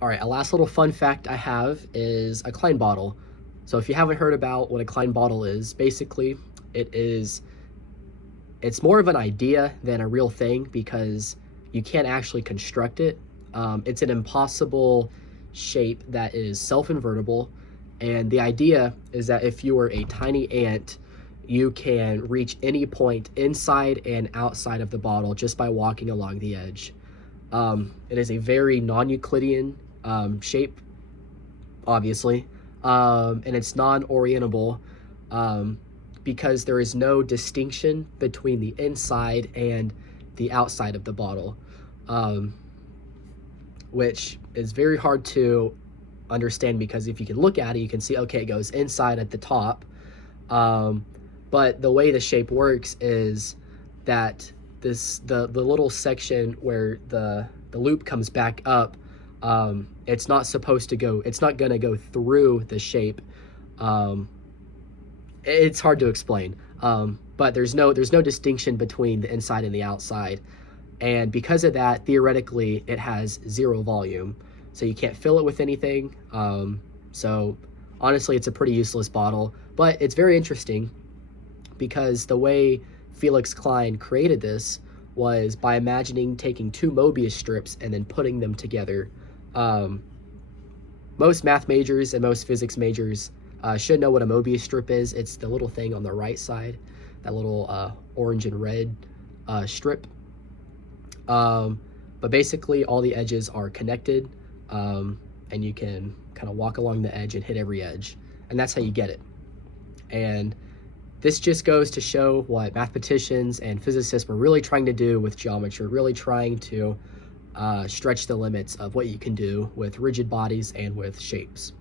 All right, a last little fun fact I have is a Klein bottle. So if you haven't heard about what a Klein bottle is, basically it is it's more of an idea than a real thing because you can't actually construct it. It's an impossible shape that is self-invertible, and the idea is that if you are a tiny ant, you can reach any point inside and outside of the bottle just by walking along the edge. It is a very non-Euclidean shape, obviously, and it's non-orientable because there is no distinction between the inside and the outside of the bottle, which is very hard to understand because if you can look at it, you can see, okay, it goes inside at the top. But the way the shape works is that the little section where the loop comes back up, it's not going to go through the shape. It's hard to explain, but there's no distinction between the inside and the outside, and because of that, theoretically, it has zero volume, so you can't fill it with anything. So honestly, it's a pretty useless bottle, but it's very interesting because the way Felix Klein created this was by imagining taking two Mobius strips and then putting them together. Most math majors and most physics majors should know what a Mobius strip is. It's the little thing on the right side, that little orange and red strip. But basically, all the edges are connected, and you can kind of walk along the edge and hit every edge, and that's how you get it. And this just goes to show what mathematicians and physicists were really trying to do with geometry, really trying to stretch the limits of what you can do with rigid bodies and with shapes.